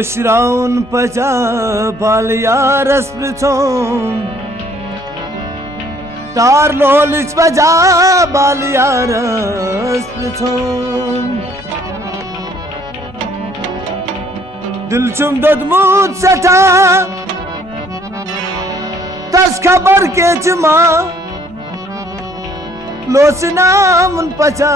Oshraun pacha balyaras prichom Tar lolich pacha balyaras prichom Dilchum dodmut sata Tas khabar ke jma Losna mun pacha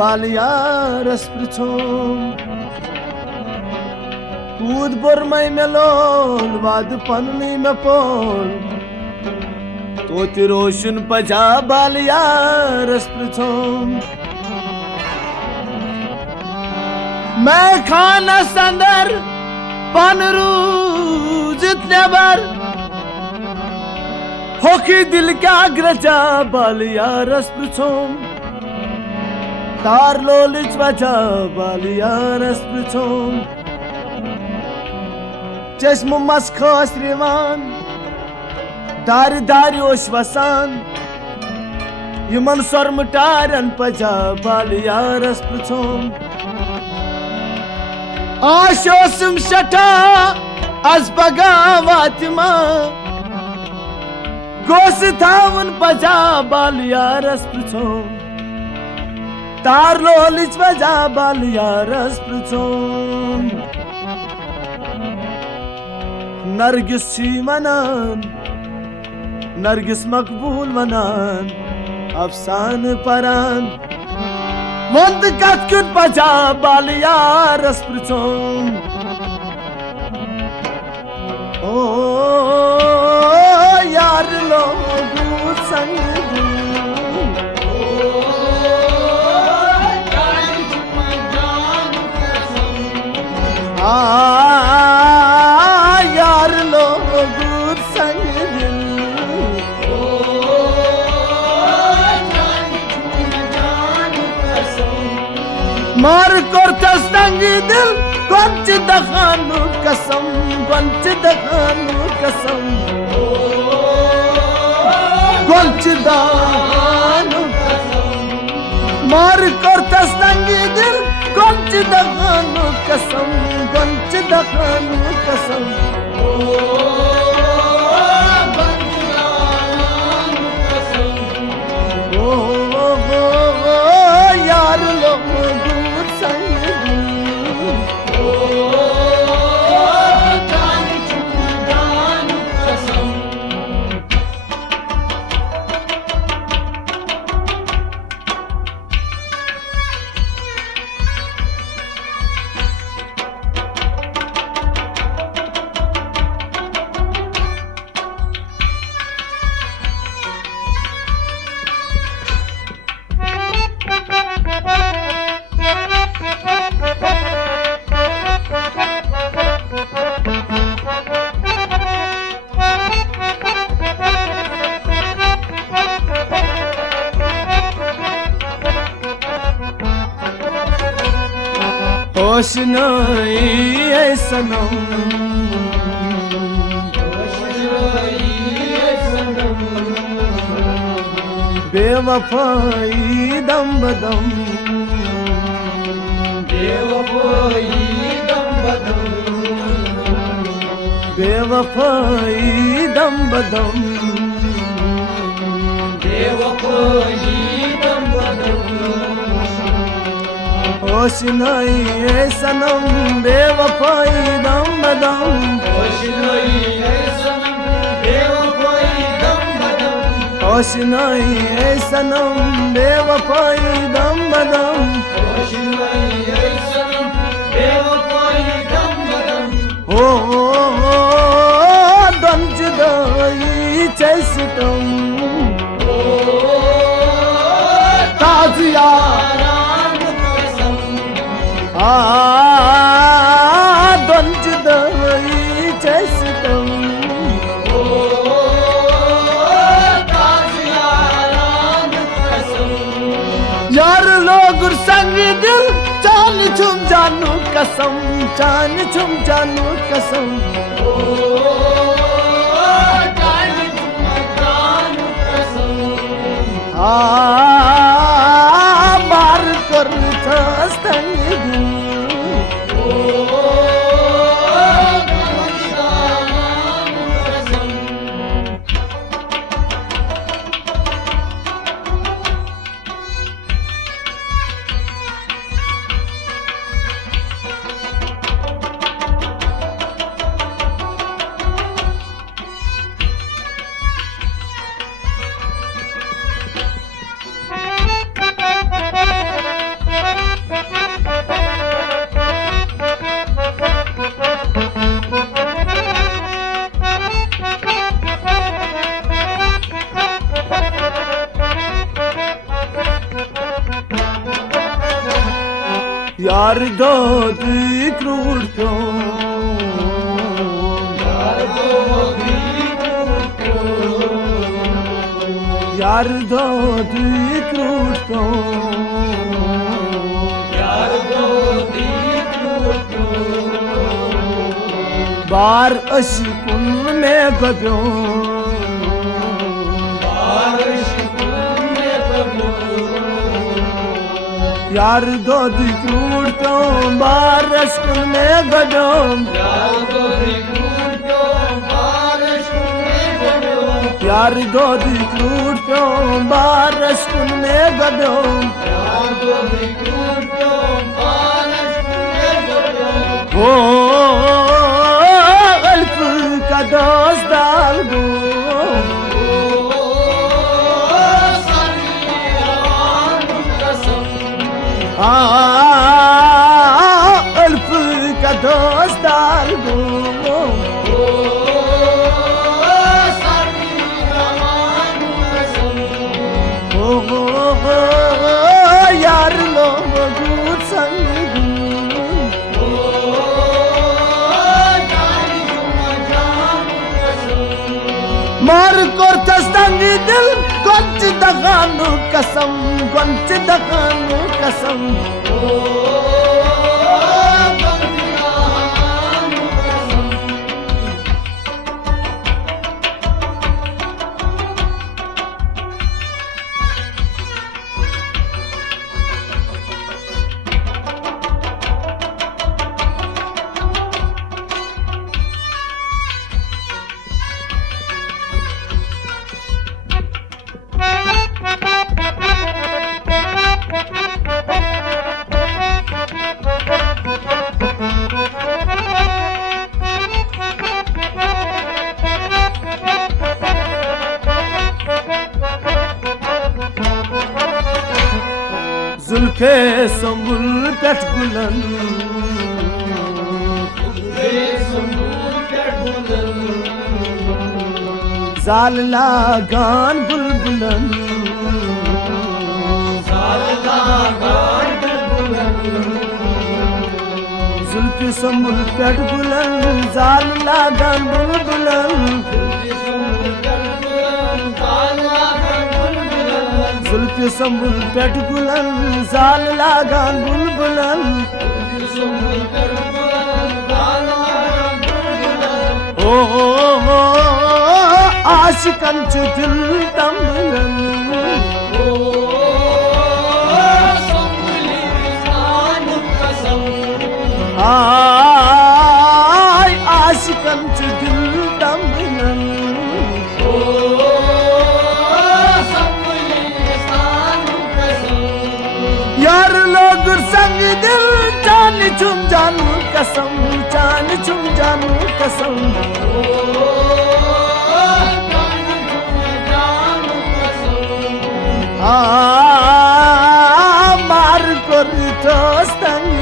balyaras prichom Kud bormai melol vad panni me pol Toti roshan paja balyaras prichom Main khana sandar panru jitne bar Hoki dil ka graja balyaras prichom Tar lolich vaja balyaras prichom Çeşme maskos rivan Dari dari oş vasan Yuman sormutaran paja balyaras prichom Aşosum şata az bagavatma Gosi thavun paja balyaras prichom Tarlo lich paja balyaras prichom Nargis çimanan Nargis makbul manan Afsan paran Mond katkut paja balyaras prichom Oh yar logu sang Mar kortas tangi dil Gonch dakhanu kasam Gonch dakhanu kasam Gonch dakhanu kasam Mar kortas tangi dil Gonch dakhanu kasam Gonch dakhanu kasam Yar logu होश नहीं है सनम बेवफाई दम बदम बेवफाई दम बदम बेवफाई दम बदम बेवफाई दम बदम होश नहीं है सनम बेवफाई दम बदम होश नहीं है सनम बेवफाई दम बदम होश नहीं है सनम बेवफाई दम बदम होश नहीं है सनम बेवफाई दम बदम हो दंज दई चैसतम ओ ताजिया Donj dai chestam O taziyaran kasam Yar logur sang dil chan chum janu kasam chan chum janu kasam O chan chum janu kasam Mar kar chastang यार दोदी क्रूटो यार दोदी क्रूटो बार अशकुन में गयो यार दोदी क्रूटो बार अशकुन में गयो यार दोदी क्रूटो बार अशकुन में गयो ओ अल्फ का दोस्त डालगो अल्फ का दोस्त डालगो यार लोग दूर संग मार कोर्तस तंगी दिल गोंच दगानु कसम जुल्फे संबुल पेट गुलन जाल लगान बुलबुलन जुल्फे संबुल पेट गुलन जाल लगान बुलबुलन जुल्फे संबुल पेट गुलन जाल लगान बुलबुलन ओ आशिकन च दिल तंबलन आशिकन च दिल तंबलन यार लोग संग दिल चान चुम जानू कसम चान चुम जानू कसम मार कर तो संग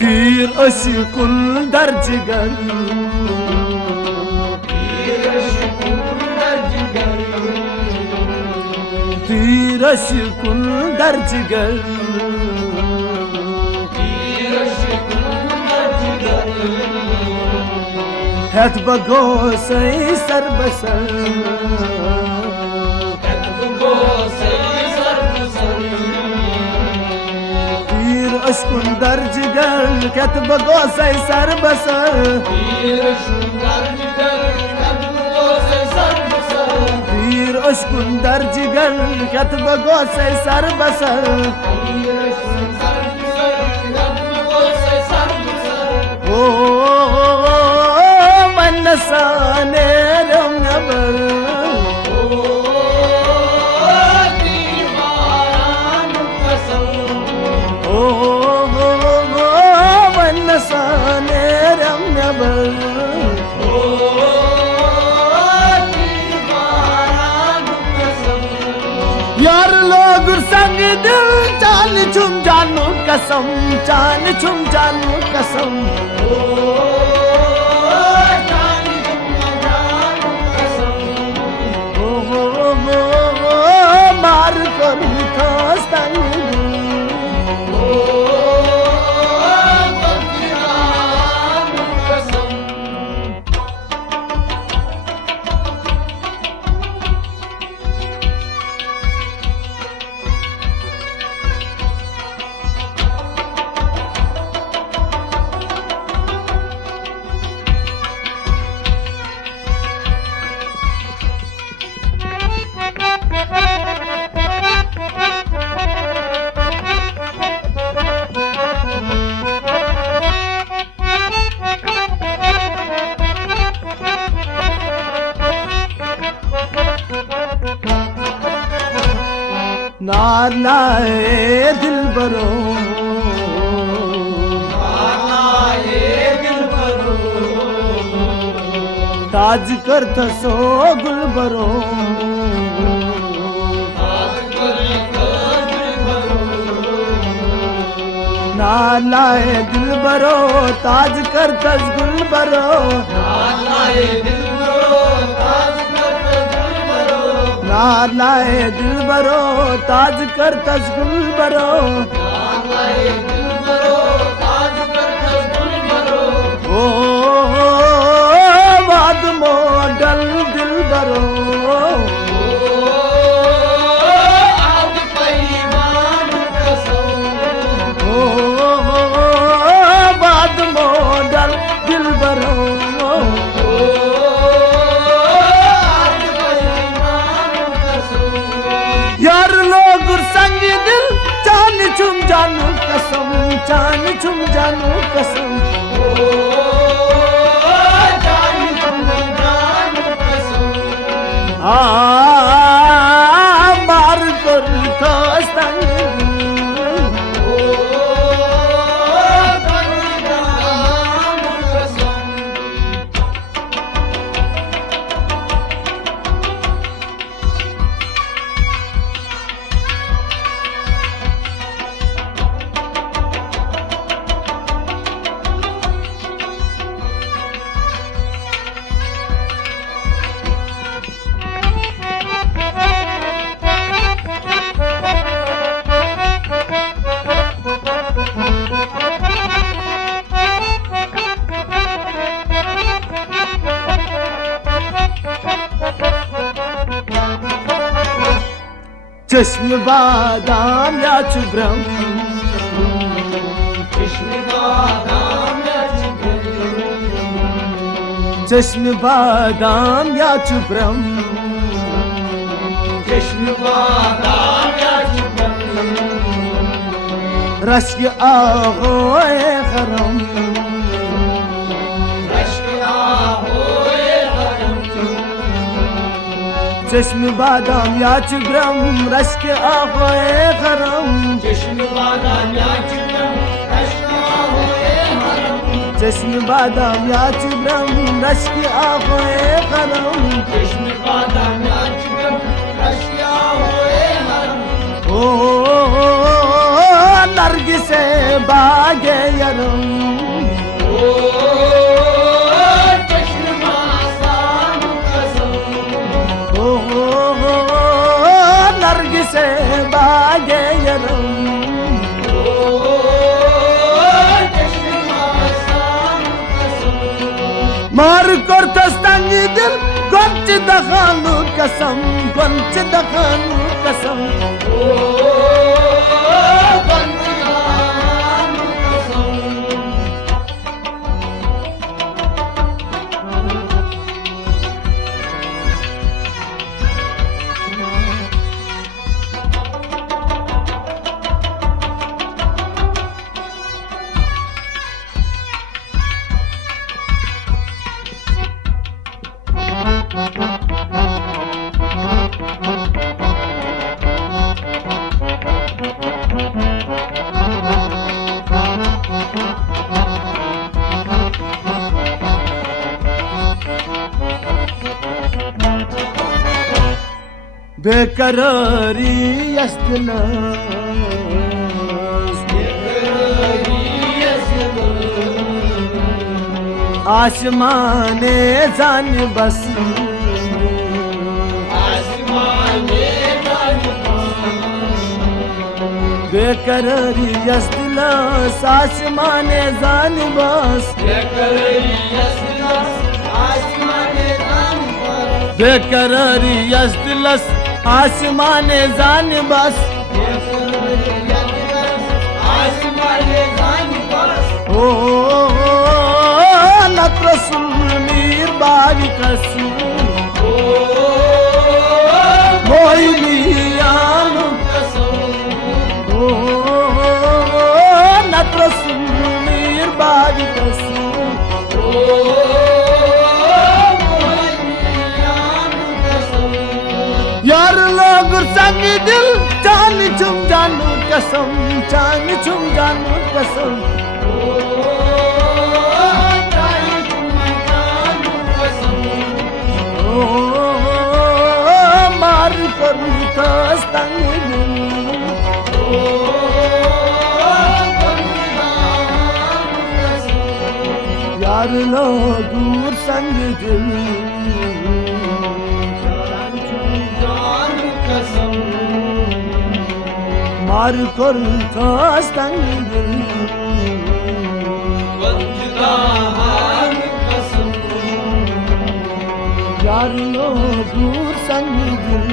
तीर अशकुन दर्जगन तीर अशकुन दर्जगन हथ बगो सही सरबसर अशकुन दर्जगन कतब गोसे सर बसर पीर अशकुन दर्जगन कतब गोसे सर बसर ओ मनसाने रमबर ओ मनसाने रमबर यार लोग संग दिल चाल छुम जानू कसम चान छुम जानू कसम मार कर नालाए दिल बरो ताज कर थसो गुल बरो नालाए दिल बरो ताज कर थस गुल बरो नालाए दिल बरो ताज कर तस गुल बरो ओ वाद मोडल दिल बरो ओ वाद मोडल दिल बरो यार लोग संग दिल चान छुम जानू कसम चान छुम जानू कसम मार कर चश्म बादाम या चुब्रम चश्म बादाम या चुब्रम रश्क आहोए खरम चश्म बादाम या चुब्रम रश्क आहोए खरम चश्म बादाम या चुब्रम रश्क आहोए खरम ओ नरगिसे बागे यरम नरगिसे बागे यरम मार कर तस्तंगी दिल गंच दखानु कसम गंच दखानु कसम बेकरारी असदिलस आसमाने जान बस बेकरारी असदिलस आसमाने जान बस बेकरारी असदिलस आसमाने जान बस ओ नत्रसुल मीर बावी कसू मोहिलियानु ओ नत्रसुल मीर बावी कसू यार लोग संग दिल जान चुम जानू कसम जान चुम जानू कसम ओ मार करू तस तंग दिल यार लोग संग दिल मार कर खास तंग दिल यार लो दूर संग दिल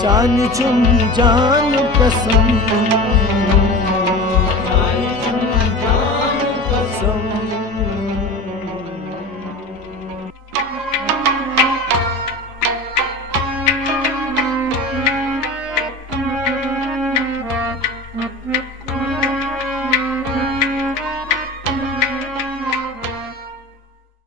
जान चुम जान कसम